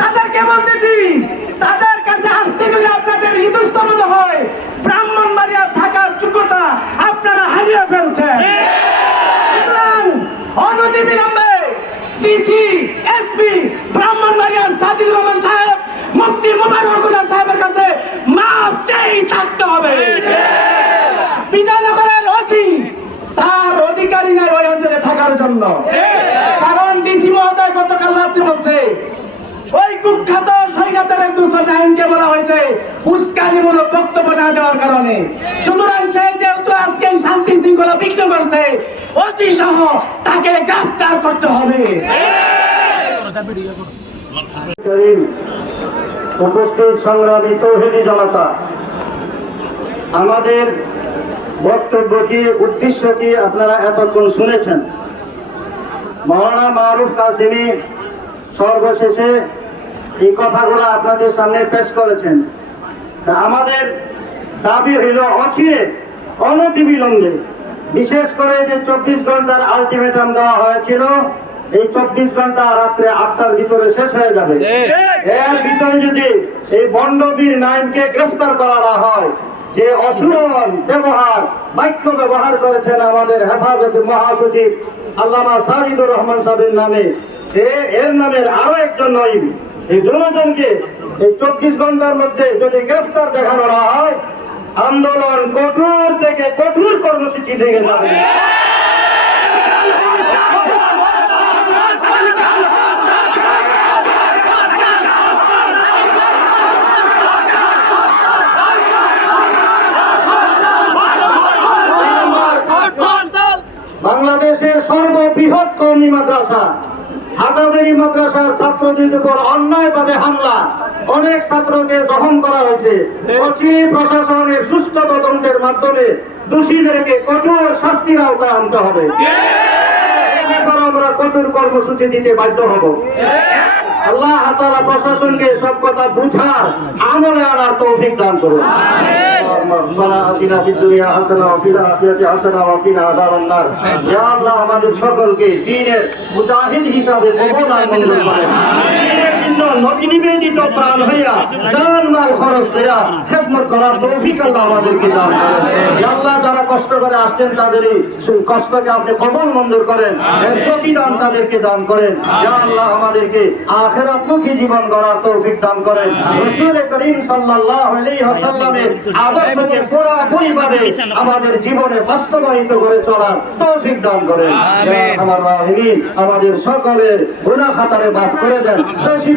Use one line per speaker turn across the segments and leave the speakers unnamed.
তাদেরকে বলতেছি তাদের কাছে আসতে গেলে আপনাদের ইতস্তবদ হয়। ব্রাহ্মণ ব্রাহ্মণবাড়িয়া থাকার যোগ্যতা আপনারা হারিয়ে ফেলছেন। অনতিবিলম্বে ডিসি এসপি ব্রাহ্মণবাড়িয়ার সাজিদুর রহমান সাহেব, মুফতি মুবারকুল্লাহ সাহেবের কাছে মাফ চাই থাকতে হবে। বিজয়নগরের ওসি তার অধিকারী নাই ওই অঞ্চলে থাকার জন্য। কারণ ডিসি মহোদয় গতকাল রাত্রে বলছে ওই কুখ্যাত স্বৈরাচারের দুশো আইনকে বলা হয়েছে উস্কানিমূলক বক্তব্য না দেওয়ার কারণে। সুতরাং সে যেহেতু আজকে শান্তি শৃঙ্খলা বিঘ্ন করছে, অতি সহ তাকে গ্রেফতার করতে হবে।
উপস্থিত সংগ্রামী তৌহিদি জনতা, আমাদের বক্তব্য কি, উদ্দেশ্য কি আপনারা এতক্ষণ শুনেছেন? মৌলানা মারুফ কাসিমি সর্বশেষে এই কথাগুলো আপনাদের সামনে পেশ করেছেন। তা আমাদের দাবি হইল অচিরে অনতিবিলম্বে বিশেষ করে যে চব্বিশ ঘণ্টার আলটিমেটাম দেওয়া হয়েছিল এই চব্বিশ ঘণ্টা রাত্রে আটটার ভিতরে শেষ হয়ে যাবে। এর ভিতরে যদি এই বন্ডবীর নাইমকে গ্রেফতার করা না হয় যে অসুরন ব্যবহার বাক্য ব্যবহার করেছেন আমাদের হেফাজত মহাসচিব আল্লামা সাহিদুর রহমান সাহেবের নামে এর নামের আরও একজন নইম। এই দুজনকে এই চব্বিশ ঘণ্টার মধ্যে যদি গ্রেফতার দেখানো না হয়, আন্দোলন কঠোর থেকে কঠোর কর্মসূচি থেকে যাবে। বাংলাদেশের সর্ববৃহৎ কর্মী মাদ্রাসা হাটাদারি মাদ্রাসার ছাত্রদের উপর অন্যায়ভাবে হামলা। অনেক ছাত্রকে দহন করা হয়েছে। অচিরে প্রশাসনের সুস্থ তদন্তের মাধ্যমে দোষীদেরকে কঠোর শাস্তির আওতায় আনতে হবে। আমরা কঠোর কর্মসূচি দিতে বাধ্য হব। আল্লাহ তালা প্রশাসনকে সব কথা বুঝার আমলে আনার তৌফিক দান করুন। আমাদের সকলকে দিনের মুজাহিদ হিসাবে জন্য নবী নিবেদিত প্রাণ হইয়া জান মাল খরচ কইরা খেদমত করার তৌফিক আল্লাহ আমাদেরকে দান করেন। আল্লাহ যারা কষ্ট করে আসছেন তাদের এই কষ্টকে আপনি কবল মঞ্জুর করেন এর প্রতিদান তাদেরকে দান করেন। ইয়া আল্লাহ আমাদেরকে আখেরাতমুখী জীবন গড়ার তৌফিক দান করেন। রাসূল করিম সাল্লাল্লাহু আলাইহি ওয়াসাল্লামের আদর্শকে পুরোপুরিভাবে আমাদের জীবনে বাস্তবায়িত করে চলার তৌফিক দান করেন। আমার রাহিমিন আমাদের সকলের গুনাহ খাতারে মাফ করে দেন।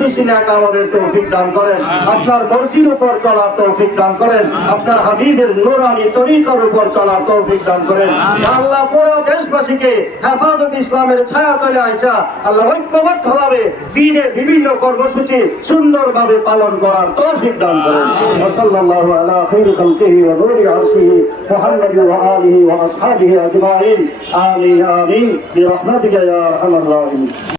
বেশি নেক আমাদের তৌফিক দান করেন। আপনার মর্জির উপর চলার তৌফিক দান করেন। আপনার হাবিবের নুরানি তরিকার উপর চলার তৌফিক দান করেন। আল্লাহ পুরো দেশবাসীকে হেফাজত ইসলামের ছায়া তলে আইসা আল্লাহ ঐক্যবদ্ধ ভাবে দিনের বিভিন্ন কর্মসূচি সুন্দরভাবে পালন করার তৌফিক দান করেন। ওয়াসাল্লাল্লাহু আলা খাইরি খালকিহি ওয়া নূরি আরশিহি মুহাম্মাদি ওয়া আলিহি ওয়া আসহাবিহি আজমাইন। আমিন আমিন। বিরহমাতিকা ইয়া আরহামার রাহিমিন।